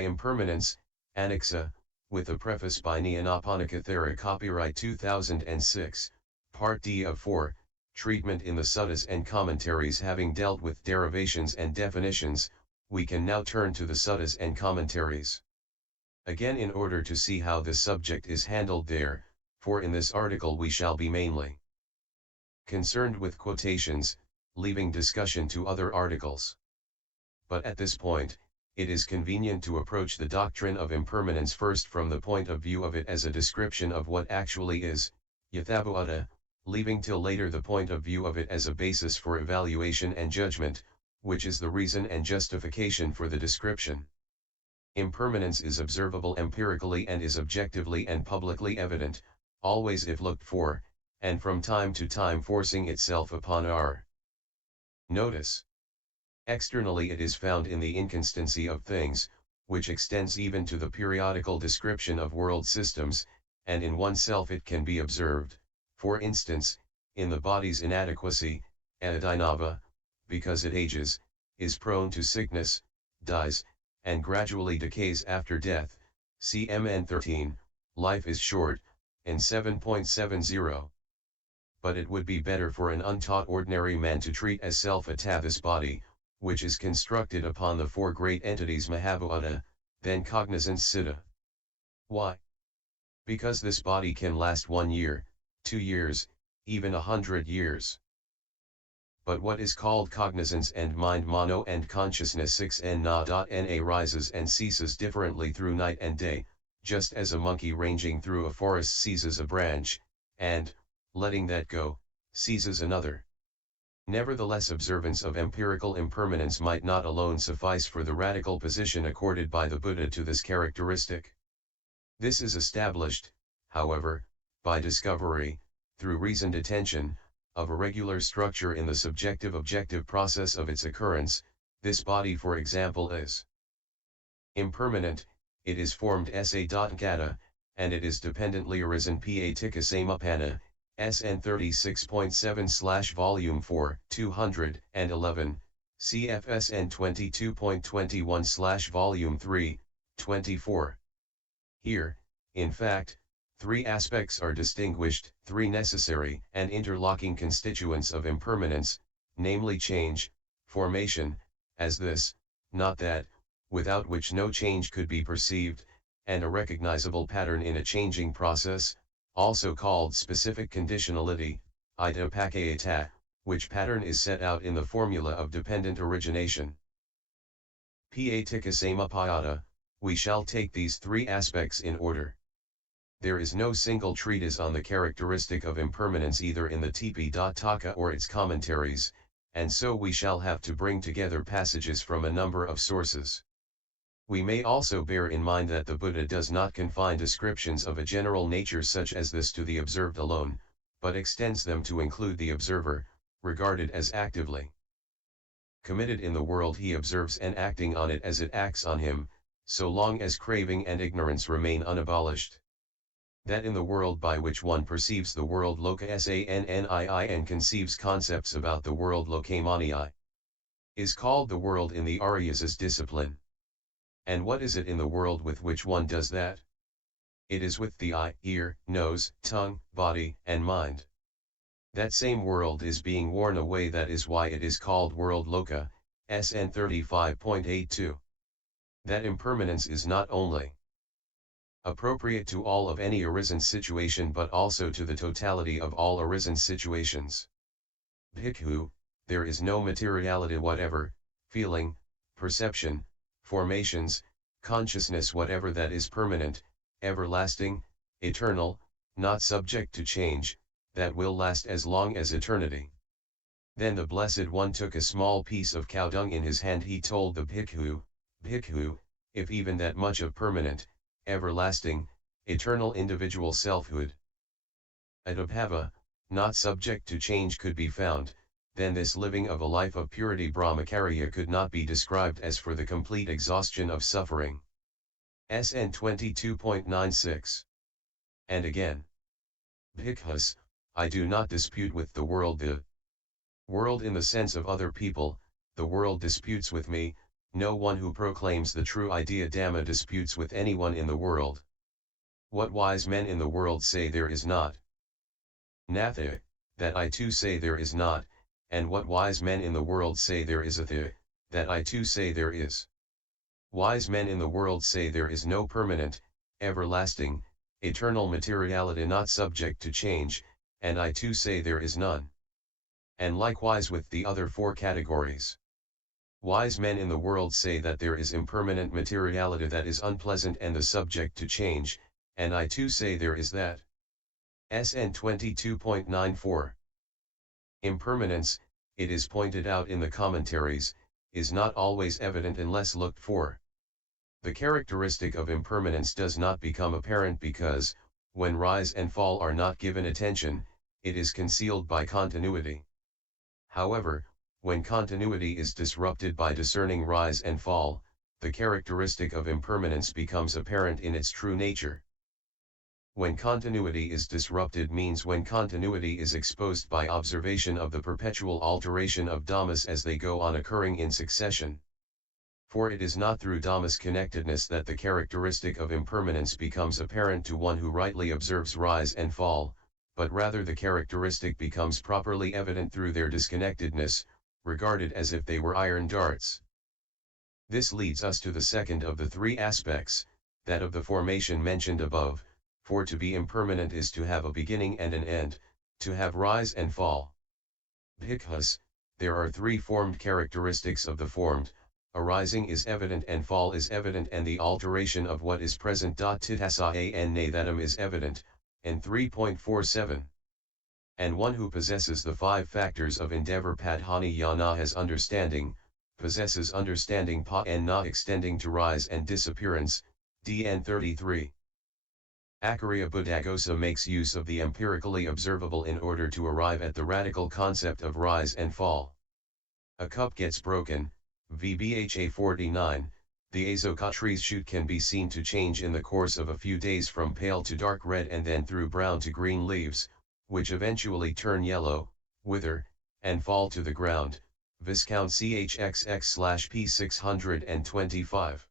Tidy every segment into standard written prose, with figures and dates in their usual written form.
Impermanence, Anicca, with a preface by Nyanaponika Thera, copyright 2006, Part D of 4, treatment in the Suttas and commentaries. Having dealt with derivations and definitions, we can now turn to the Suttas and commentaries. Again, in order to see how this subject is handled there, for in this article we shall be mainly concerned with quotations, leaving discussion to other articles. But at this point, it is convenient to approach the doctrine of impermanence first from the point of view of it as a description of what actually is, yathaa-bhuuta, leaving till later the point of view of it as a basis for evaluation and judgment, which is the reason and justification for the description. Impermanence is observable empirically and is objectively and publicly evident, always if looked for, and from time to time forcing itself upon our notice. Externally it is found in the inconstancy of things, which extends even to the periodical description of world systems, and in oneself it can be observed, for instance, in the body's inadequacy, aadiinava, because it ages, is prone to sickness, dies, and gradually decays after death. CMN 13, life is short, and 7.70. But it would be better for an untaught ordinary man to treat as self-attaa this body, which is constructed upon the four great entities mahaa-bhuuta, than cognizance citta. Why? Because this body can last 1 year, 2 years, even 100 years. But what is called cognizance and mind, mano, and consciousness 6 naa.na rises and ceases differently through night and day, just as a monkey ranging through a forest seizes a branch, and, letting that go, seizes another. Nevertheless, observance of empirical impermanence might not alone suffice for the radical position accorded by the Buddha to this characteristic. This is established, however, by discovery, through reasoned attention, of a regular structure in the subjective-objective process of its occurrence. This body, for example, is impermanent, it is formed sa.gata, and it is dependently arisen Piyadassi SN 36.7 volume 4, 211, CFSN 22.21 volume 3, 24. Here, in fact, 3 aspects are distinguished, 3 necessary and interlocking constituents of impermanence, namely change, formation, as this, not that, without which no change could be perceived, and a recognizable pattern in a changing process, also called specific conditionality, attaa, which pattern is set out in the formula of dependent origination. Piyadassi, we shall take these 3 aspects in order. There is no single treatise on the characteristic of impermanence either in the Tipitaka or its commentaries, and so we shall have to bring together passages from a number of sources. We may also bear in mind that the Buddha does not confine descriptions of a general nature such as this to the observed alone, but extends them to include the observer, regarded as actively committed in the world he observes and acting on it as it acts on him, so long as craving and ignorance remain unabolished. That in the world by which one perceives the world loka sannii and conceives concepts about the world lokamanii, is called the world in the Aryas' discipline. And what is it in the world with which one does that? It is with the eye, ear, nose, tongue, body, and mind. That same world is being worn away, that is why it is called world loka, SN 35.82. That impermanence is not only appropriate to all of any arisen situation but also to the totality of all arisen situations. Bhikkhu, there is no materiality whatever, feeling, perception, formations, consciousness whatever that is permanent, everlasting, eternal, not subject to change, that will last as long as eternity. Then the Blessed One took a small piece of cow dung in his hand. He told the Bhikkhu, Bhikkhu, if even that much of permanent, everlasting, eternal individual selfhood, adabhava, not subject to change, could be found, then this living of a life of purity brahmacharya could not be described as for the complete exhaustion of suffering. SN 22.96. And again, Bhikkhus, I do not dispute with the world in the sense of other people, the world disputes with me, no one who proclaims the true idea Dhamma disputes with anyone in the world. What wise men in the world say there is not. Natha, that I too say there is not, and what wise men in the world say there is athaa, that I too say there is. Wise men in the world say there is no permanent, everlasting, eternal materiality not subject to change, and I too say there is none. And likewise with the other four categories. Wise men in the world say that there is impermanent materiality that is unpleasant and the subject to change, and I too say there is that. SN 22.94. Impermanence, it is pointed out in the commentaries, is not always evident unless looked for. The characteristic of impermanence does not become apparent because, when rise and fall are not given attention, it is concealed by continuity. However, when continuity is disrupted by discerning rise and fall, the characteristic of impermanence becomes apparent in its true nature. When continuity is disrupted means when continuity is exposed by observation of the perpetual alteration of dhammas as they go on occurring in succession. For it is not through dhammas connectedness that the characteristic of impermanence becomes apparent to one who rightly observes rise and fall, but rather the characteristic becomes properly evident through their disconnectedness, regarded as if they were iron darts. This leads us to the second of the three aspects, that of the formation mentioned above, for to be impermanent is to have a beginning and an end, to have rise and fall. Bhikkhus, there are three formed characteristics of the formed, arising is evident and fall is evident and the alteration of what is present. Titasa and nathatam is evident, and 3.47. And one who possesses the five factors of endeavor padhani yana has understanding, possesses understanding pa and na extending to rise and disappearance, DN 33. Anicca makes use of the empirically observable in order to arrive at the radical concept of rise and fall. A cup gets broken, VBHA 49, the azoka tree's shoot can be seen to change in the course of a few days from pale to dark red and then through brown to green leaves, which eventually turn yellow, wither, and fall to the ground. Viscount CHXX/P 625.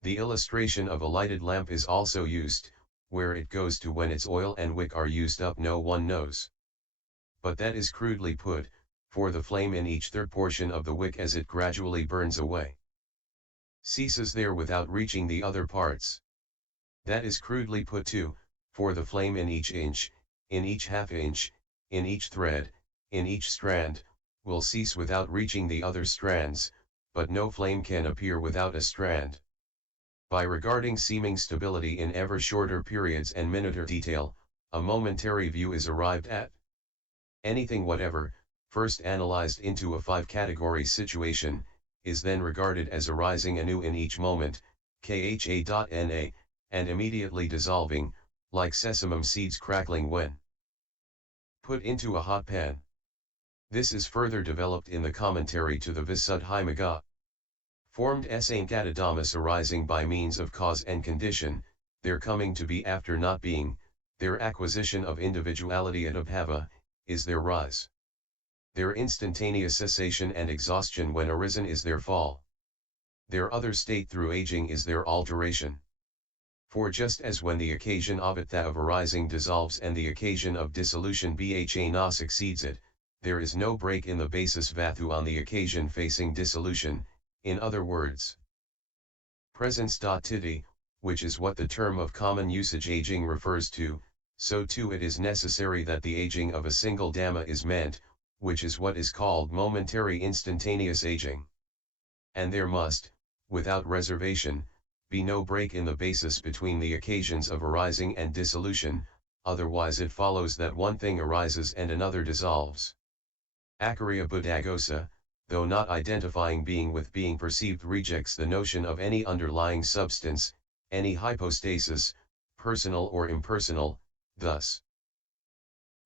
The illustration of a lighted lamp is also used, where it goes to when its oil and wick are used up no one knows. But that is crudely put, for the flame in each third portion of the wick as it gradually burns away ceases there without reaching the other parts. That is crudely put too, for the flame in each inch, in each half inch, in each thread, in each strand, will cease without reaching the other strands, but no flame can appear without a strand. By regarding seeming stability in ever shorter periods and minuter detail, a momentary view is arrived at. Anything whatever, first analyzed into a five-category situation, is then regarded as arising anew in each moment, kha.na, and immediately dissolving, like sesamum seeds crackling when put into a hot pan. This is further developed in the commentary to the Visuddhimagga. Formed Sankatadhammas arising by means of cause and condition, their coming to be after not being, their acquisition of individuality at abhava, is their rise. Their instantaneous cessation and exhaustion when arisen is their fall. Their other state through aging is their alteration. For just as when the occasion of attaa of arising dissolves and the occasion of dissolution bha succeeds it, there is no break in the basis vathu on the occasion facing dissolution, in other words, presence. Titi, which is what the term of common usage aging refers to, so too it is necessary that the aging of a single dhamma is meant, which is what is called momentary instantaneous aging. And there must, without reservation, be no break in the basis between the occasions of arising and dissolution, otherwise it follows that one thing arises and another dissolves. Anicca, though not identifying being with being perceived, rejects the notion of any underlying substance, any hypostasis, personal or impersonal. Thus,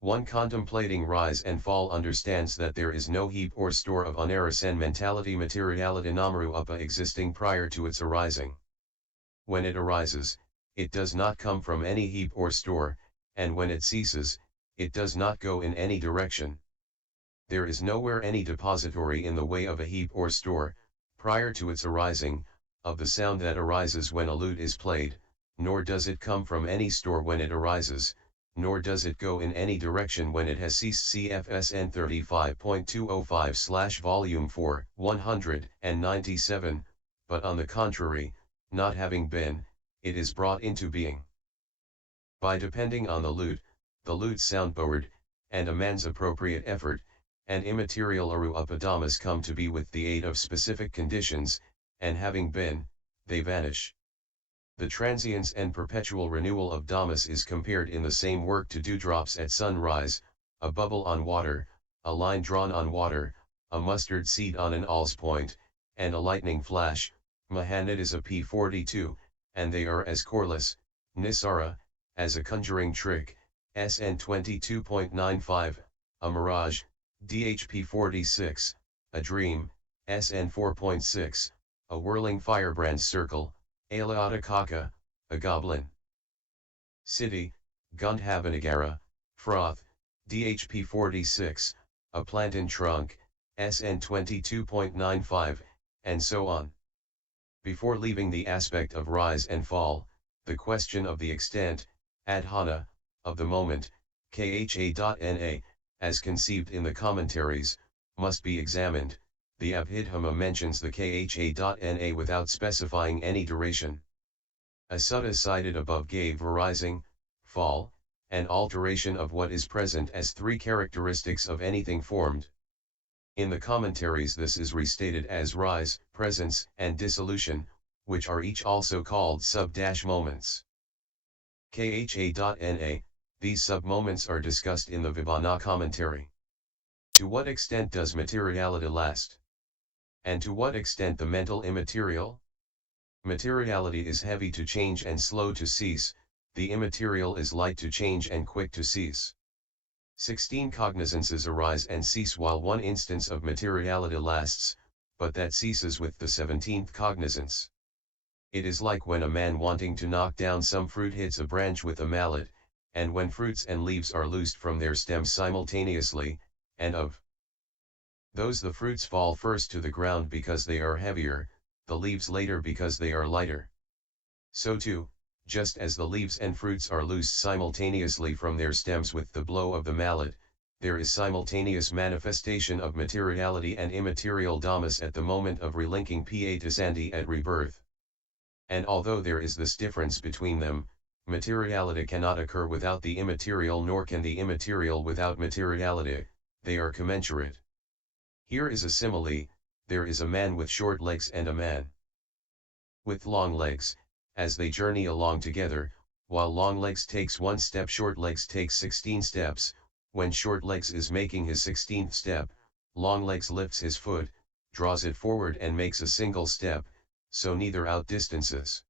one contemplating rise and fall understands that there is no heap or store of unarasen mentality materiality namarupa existing prior to its arising. When it arises, it does not come from any heap or store, and when it ceases, it does not go in any direction. There is nowhere any depository in the way of a heap or store, prior to its arising, of the sound that arises when a lute is played, nor does it come from any store when it arises, nor does it go in any direction when it has ceased. CFSN 35.205/Volume 4, 197, but on the contrary, not having been, it is brought into being. By depending on the lute's soundboard, and a man's appropriate effort, and immaterial aru-upadhammas come to be with the aid of specific conditions, and having been, they vanish. The transience and perpetual renewal of dhammas is compared in the same work to dewdrops at sunrise, a bubble on water, a line drawn on water, a mustard seed on an aul's point, and a lightning flash, mahaa-bhuuta p42, and they are as coreless, nisara, as a conjuring trick, SN 22.95, a mirage, DHP 46, a dream, SN 4.6, a whirling firebrand circle, Alaadakaka, a goblin. City, Gundhavanagara, froth, DHP 46, a plantain trunk, SN 22.95, and so on. Before leaving the aspect of rise and fall, the question of the extent, adhana, of the moment, kha.na, as conceived in the commentaries, must be examined. The Abhidhamma mentions the kha.na without specifying any duration. A sutta cited above gave arising, fall, and alteration of what is present as three characteristics of anything formed. In the commentaries this is restated as rise, presence, and dissolution, which are each also called sub-moments. Kha.na, these sub-moments are discussed in the Vibhana commentary. To what extent does materiality last? And to what extent the mental immaterial? Materiality is heavy to change and slow to cease, the immaterial is light to change and quick to cease. 16 cognizances arise and cease while one instance of materiality lasts, but that ceases with the 17th cognizance. It is like when a man wanting to knock down some fruit hits a branch with a mallet, and when fruits and leaves are loosed from their stems simultaneously, and of those the fruits fall first to the ground because they are heavier, the leaves later because they are lighter. So too, just as the leaves and fruits are loosed simultaneously from their stems with the blow of the mallet, there is simultaneous manifestation of materiality and immaterial dhammas at the moment of relinking Piyadassi at rebirth. And although there is this difference between them, materiality cannot occur without the immaterial nor can the immaterial without materiality, they are commensurate. Here is a simile, there is a man with short legs and a man with long legs, as they journey along together, while long legs takes one step short legs takes 16 steps, when short legs is making his 16th step, long legs lifts his foot, draws it forward and makes a single step, so neither outdistances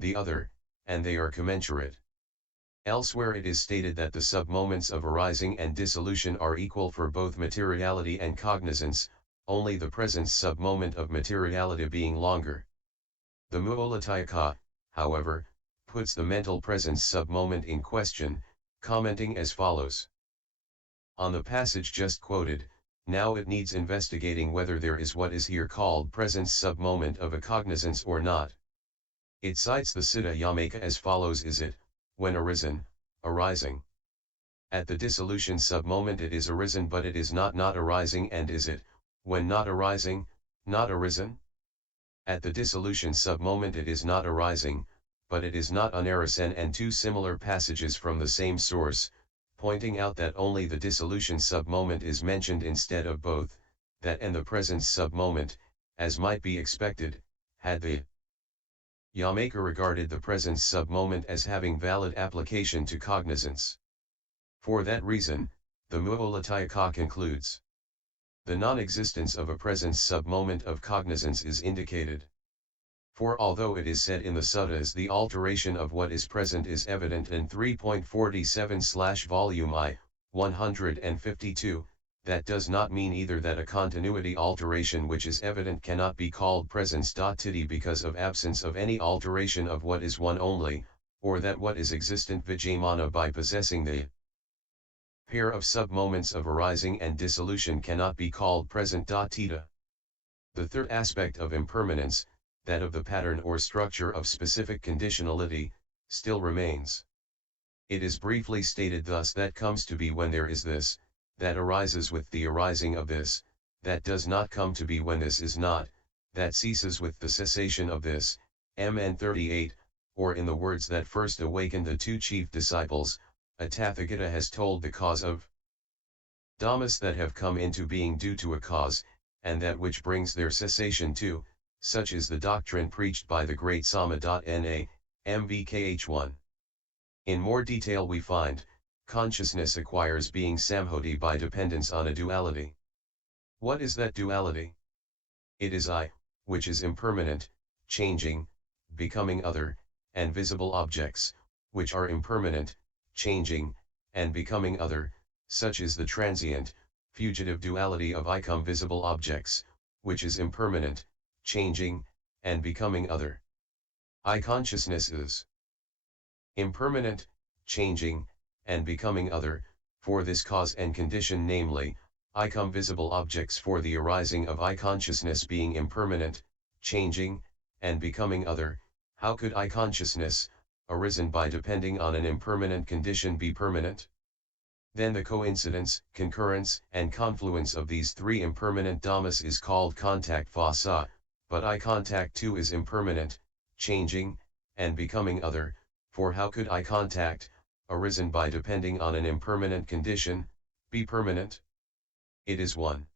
the other, and they are commensurate. Elsewhere it is stated that the sub-moments of arising and dissolution are equal for both materiality and cognizance, only the presence sub-moment of materiality being longer. The Mullathayaka, however, puts the mental presence sub-moment in question, commenting as follows. On the passage just quoted, now it needs investigating whether there is what is here called presence sub-moment of a cognizance or not. It cites the Citta Yamaka as follows: is it, when arisen, arising? At the dissolution sub-moment it is arisen but it is not arising, and is it, when not arising, not arisen? At the dissolution sub-moment it is not arising, but it is not unarisen, and two similar passages from the same source, pointing out that only the dissolution sub-moment is mentioned instead of both, that and the presence sub-moment, as might be expected, had the Yamaka regarded the presence sub-moment as having valid application to cognizance. For that reason, the Mullathayaka concludes, the non-existence of a presence sub-moment of cognizance is indicated. For although it is said in the Suttas the alteration of what is present is evident in 3.47/Volume I, 152, that does not mean either that a continuity alteration which is evident cannot be called presence. Titi because of absence of any alteration of what is one only, or that what is existent vijamana by possessing the pair of sub-moments of arising and dissolution cannot be called present. Theta. The third aspect of impermanence, that of the pattern or structure of specific conditionality, still remains. It is briefly stated thus: that comes to be when there is this, that arises with the arising of this, that does not come to be when this is not, that ceases with the cessation of this. Mn 38, or in the words that first awakened the two chief disciples, a Tathagata has told the cause of dhammas that have come into being due to a cause, and that which brings their cessation too, such is the doctrine preached by the great Sama.na, MVKH1. In more detail we find, consciousness acquires being samhoti by dependence on a duality. What is that duality? It is I, which is impermanent, changing, becoming other, and visible objects, which are impermanent, changing, and becoming other, such is the transient, fugitive duality of I visible objects, which is impermanent, changing, and becoming other. I consciousness is impermanent, changing, and becoming other, for this cause and condition, namely, I visible objects for the arising of I consciousness being impermanent, changing, and becoming other. How could I consciousness, arisen by depending on an impermanent condition, be permanent? Then the coincidence, concurrence, and confluence of these three impermanent dhammas is called contact phasa, but I contact too is impermanent, changing, and becoming other, for how could I contact, arisen by depending on an impermanent condition, be permanent? It is one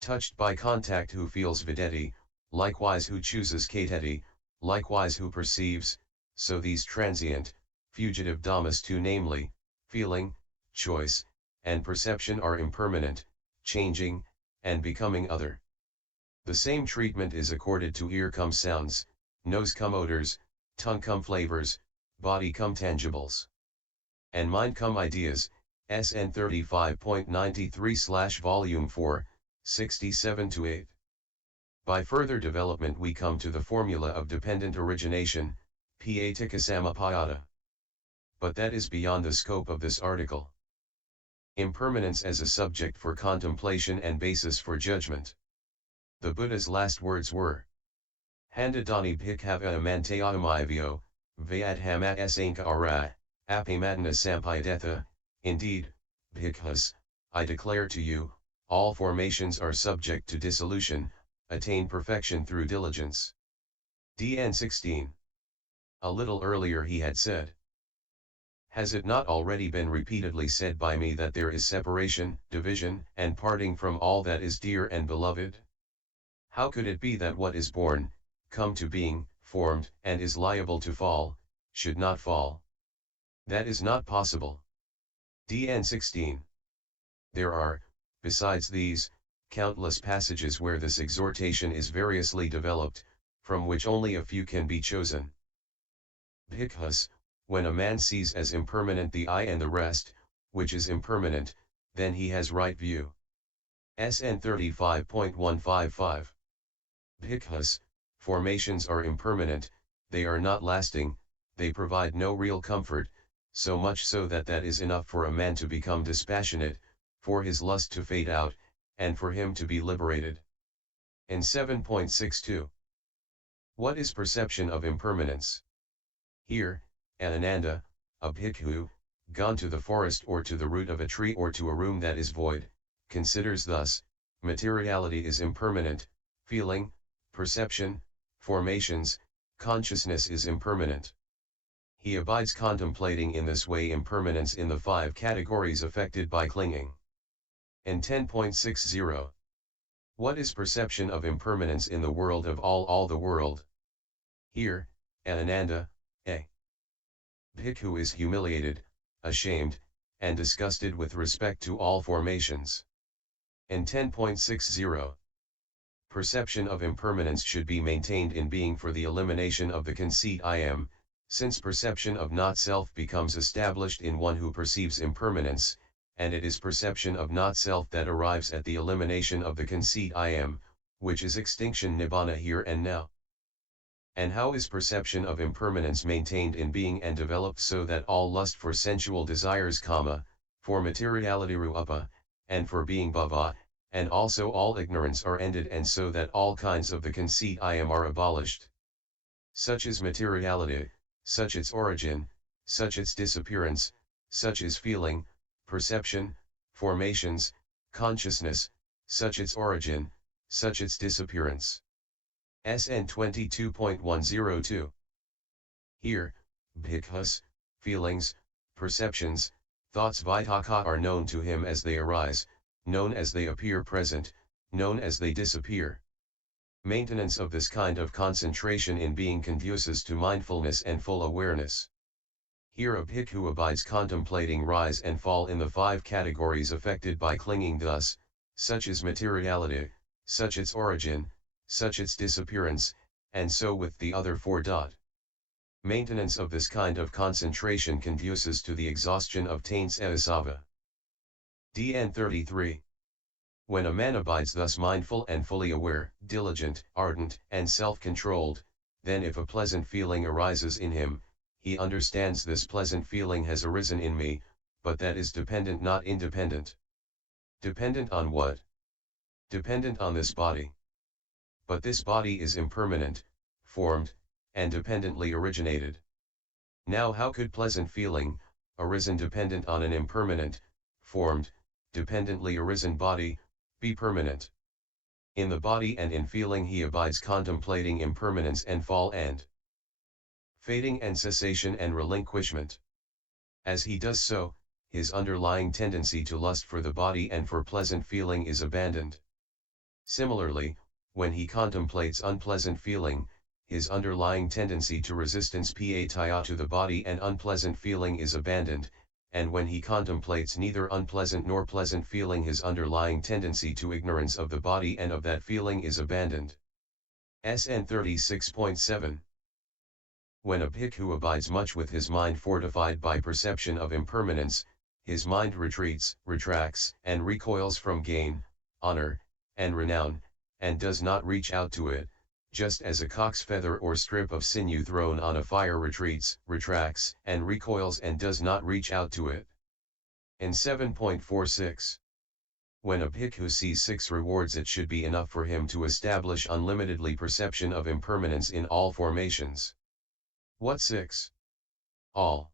touched by contact who feels videti, likewise who chooses kateti, likewise who perceives, so these transient, fugitive dhammas too, namely, feeling, choice, and perception, are impermanent, changing, and becoming other. The same treatment is accorded to ear sounds, nose odors, tongue flavors, body tangibles, and mind ideas. SN 35.93/Volume 4, 67-8. By further development we come to the formula of dependent origination, Piyadassi Samapayata. But that is beyond the scope of this article. Impermanence as a subject for contemplation and basis for judgment. The Buddha's last words were, Handadani bhikkhava amantayadamaivyo, vayadhama asanka ara, apimatana sampayadetha. Indeed, bhikkhus, I declare to you, all formations are subject to dissolution, attain perfection through diligence. DN 16. A little earlier he had said, has it not already been repeatedly said by me that there is separation, division, and parting from all that is dear and beloved? How could it be that what is born, come to being, formed, and is liable to fall, should not fall? That is not possible. DN 16. There are, besides these, countless passages where this exhortation is variously developed, from which only a few can be chosen. Bhikkhus, when a man sees as impermanent the I and the rest, which is impermanent, then he has right view. SN 35.155. Bhikkhus, formations are impermanent, they are not lasting, they provide no real comfort, so much so that that is enough for a man to become dispassionate, for his lust to fade out, and for him to be liberated. In 7.62. What is perception of impermanence? Here, Ananda, a bhikkhu, gone to the forest or to the root of a tree or to a room that is void, considers thus, materiality is impermanent, feeling, perception, formations, consciousness is impermanent. He abides contemplating in this way impermanence in the 5 categories affected by clinging. In 10.60. What is perception of impermanence in the world of all the world? Here, Ananda, a bhikkhu is humiliated, ashamed, and disgusted with respect to all formations. In 10.60. Perception of impermanence should be maintained in being for the elimination of the conceit I am, since perception of not-self becomes established in one who perceives impermanence, and it is perception of not-self that arrives at the elimination of the conceit I am, which is extinction nibbana here and now. And how is perception of impermanence maintained in being and developed so that all lust for sensual desires, for materiality rupa, and for being bhava, and also all ignorance are ended, and so that all kinds of the conceit I am are abolished. Such is materiality, such its origin, such its disappearance, such is feeling, perception, formations, consciousness, such its origin, such its disappearance. SN 22.102. Here, bhikkhus, feelings, perceptions, thoughts vitaka are known to him as they arise, known as they appear present, known as they disappear. Maintenance of this kind of concentration in being conduces to mindfulness and full awareness. Here a bhikkhu abides contemplating rise and fall in the 5 categories affected by clinging, thus, such is materiality, such its origin, such its disappearance, and so with the other 4. Maintenance of this kind of concentration conduces to the exhaustion of taints asava. DN 33. When a man abides thus mindful and fully aware, diligent, ardent, and self-controlled, then if a pleasant feeling arises in him, he understands this pleasant feeling has arisen in me, but that is dependent, not independent. Dependent on what? Dependent on this body. But this body is impermanent, formed, and dependently originated. Now how could pleasant feeling, arisen dependent on an impermanent, formed, dependently arisen body, be permanent? In the body and in feeling he abides contemplating impermanence and fall and fading and cessation and relinquishment. As he does so, his underlying tendency to lust for the body and for pleasant feeling is abandoned. Similarly, when he contemplates unpleasant feeling, his underlying tendency to resistance attaa to the body and unpleasant feeling is abandoned, and when he contemplates neither unpleasant nor pleasant feeling, his underlying tendency to ignorance of the body and of that feeling is abandoned. SN 36.7. When a bhikkhu abides much with his mind fortified by perception of impermanence, his mind retreats, retracts, and recoils from gain, honor, and renown, and does not reach out to it, just as a cock's feather or strip of sinew thrown on a fire retreats, retracts, and recoils and does not reach out to it. In 7.46. When a bhikkhu sees 6 rewards, it should be enough for him to establish unlimitedly perception of impermanence in all formations. What 6? All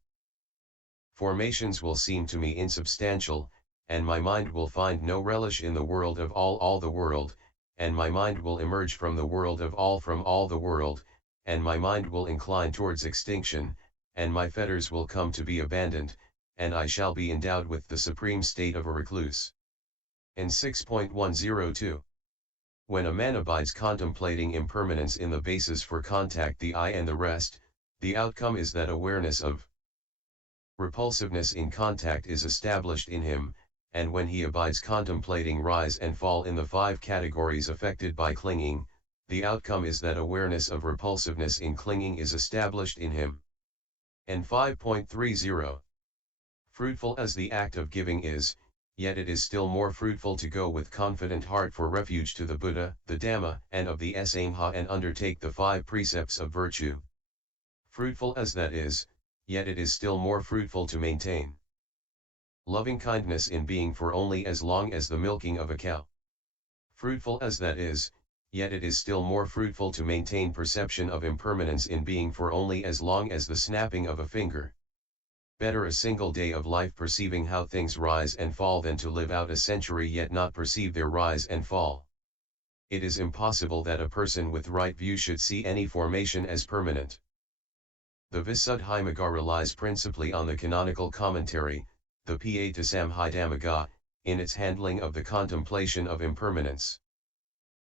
formations will seem to me insubstantial, and my mind will find no relish in the world of all the world, and my mind will emerge from the world of all from all the world, and my mind will incline towards extinction, and my fetters will come to be abandoned, and I shall be endowed with the supreme state of a recluse. In 6.102. When a man abides contemplating impermanence in the basis for contact, the I and the rest, the outcome is that awareness of repulsiveness in contact is established in him, and when he abides contemplating rise and fall in the 5 categories affected by clinging, the outcome is that awareness of repulsiveness in clinging is established in him. And 5.30. Fruitful as the act of giving is, yet it is still more fruitful to go with confident heart for refuge to the Buddha, the Dhamma, and of the Sangha, and undertake the 5 precepts of virtue. Fruitful as that is, yet it is still more fruitful to maintain loving kindness in being for only as long as the milking of a cow. Fruitful as that is, yet it is still more fruitful to maintain perception of impermanence in being for only as long as the snapping of a finger. Better a single day of life perceiving how things rise and fall than to live out a century yet not perceive their rise and fall. It is impossible that a person with right view should see any formation as permanent. The Visuddhimagga relies principally on the canonical commentary, the Piyadassi, in its handling of the contemplation of impermanence.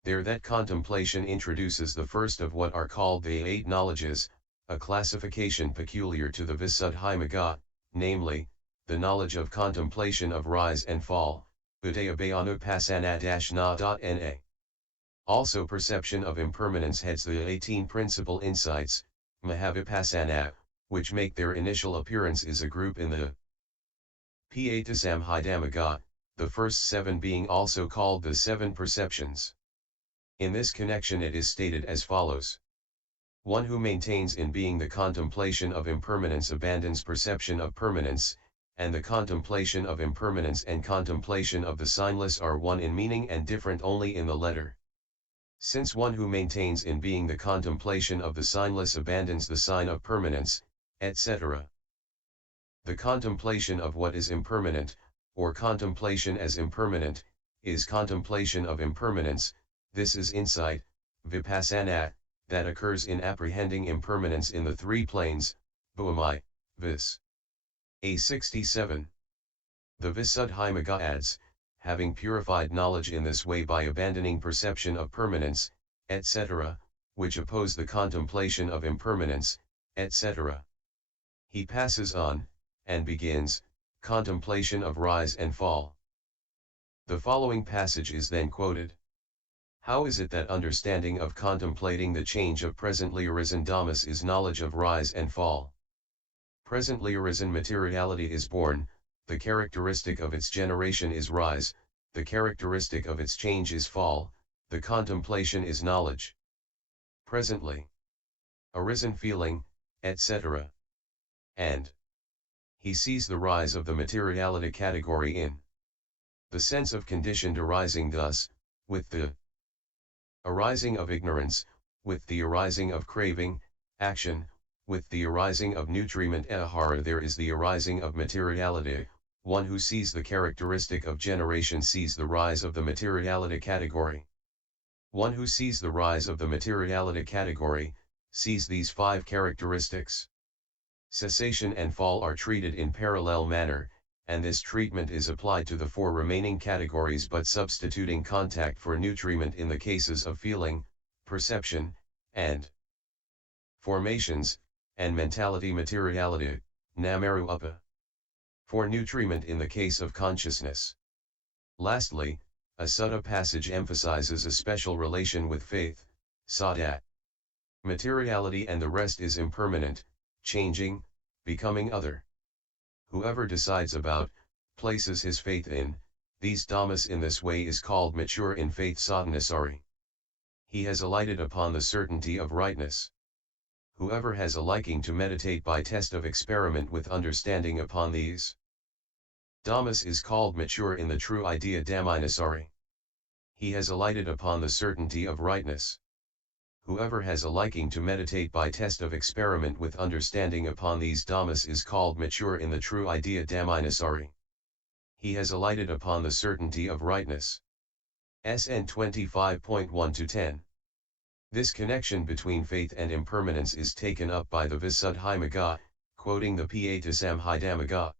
There that contemplation introduces the first of what are called the 8 knowledges, a classification peculiar to the Visuddhimagga, namely, the knowledge of contemplation of rise and fall, na.na. Also perception of impermanence heads the 18 principal insights, mahaa-bhuuta, which make their initial appearance as a group in the Piyadassi, the first 7 being also called the 7 perceptions. In this connection it is stated as follows. One who maintains in being the contemplation of impermanence abandons perception of permanence, and the contemplation of impermanence and contemplation of the signless are one in meaning and different only in the letter. Since one who maintains in being the contemplation of the signless abandons the sign of permanence, etc. The contemplation of what is impermanent, or contemplation as impermanent, is contemplation of impermanence. This is insight, vipassana, that occurs in apprehending impermanence in the three planes, bhuamai, vis. A67. The Visuddhimagga adds, having purified knowledge in this way by abandoning perception of permanence, etc., which oppose the contemplation of impermanence, etc. He passes on, and begins, contemplation of rise and fall. The following passage is then quoted. How is it that understanding of contemplating the change of presently arisen dhammas is knowledge of rise and fall? Presently arisen materiality is born, the characteristic of its generation is rise, the characteristic of its change is fall, the contemplation is knowledge. Presently arisen feeling, etc. And he sees the rise of the materiality category in the sense of conditioned arising, thus, with the arising of ignorance, with the arising of craving, action, with the arising of nutriment ahara, there is the arising of materiality. One who sees the characteristic of generation sees the rise of the materiality category. One who sees the rise of the materiality category, sees these five characteristics. Cessation and fall are treated in parallel manner, and this treatment is applied to the four remaining categories but substituting contact for nutriment in the cases of feeling, perception, and formations, and mentality materiality, namarupa. For nutriment in the case of consciousness. Lastly, a sutta passage emphasizes a special relation with faith, saddha. Materiality and the rest is impermanent, changing, becoming other. Whoever decides about, places his faith in, these dhammas in this way is called mature in faith sadhanasari. He has alighted upon the certainty of rightness. Whoever has a liking to meditate by test of experiment with understanding upon these dhammas is called mature in the true idea dhamminasari. He has alighted upon the certainty of rightness. Whoever has a liking to meditate by test of experiment with understanding upon these dhammas is called mature in the true idea dhamminasari. He has alighted upon the certainty of rightness. SN 25.1-10. This connection between faith and impermanence is taken up by the Visuddhimagga, quoting the Piyadassi.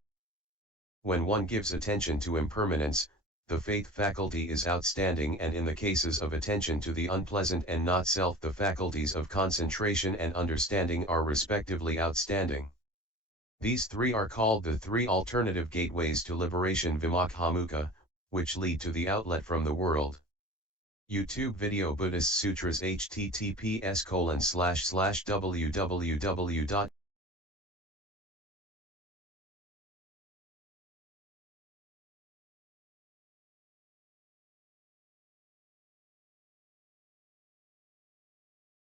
When one gives attention to impermanence, the faith faculty is outstanding, and in the cases of attention to the unpleasant and not self, the faculties of concentration and understanding are respectively outstanding. These three are called the three alternative gateways to liberation vimokkha, which lead to the outlet from the world. YouTube video Buddhist Sutras https://www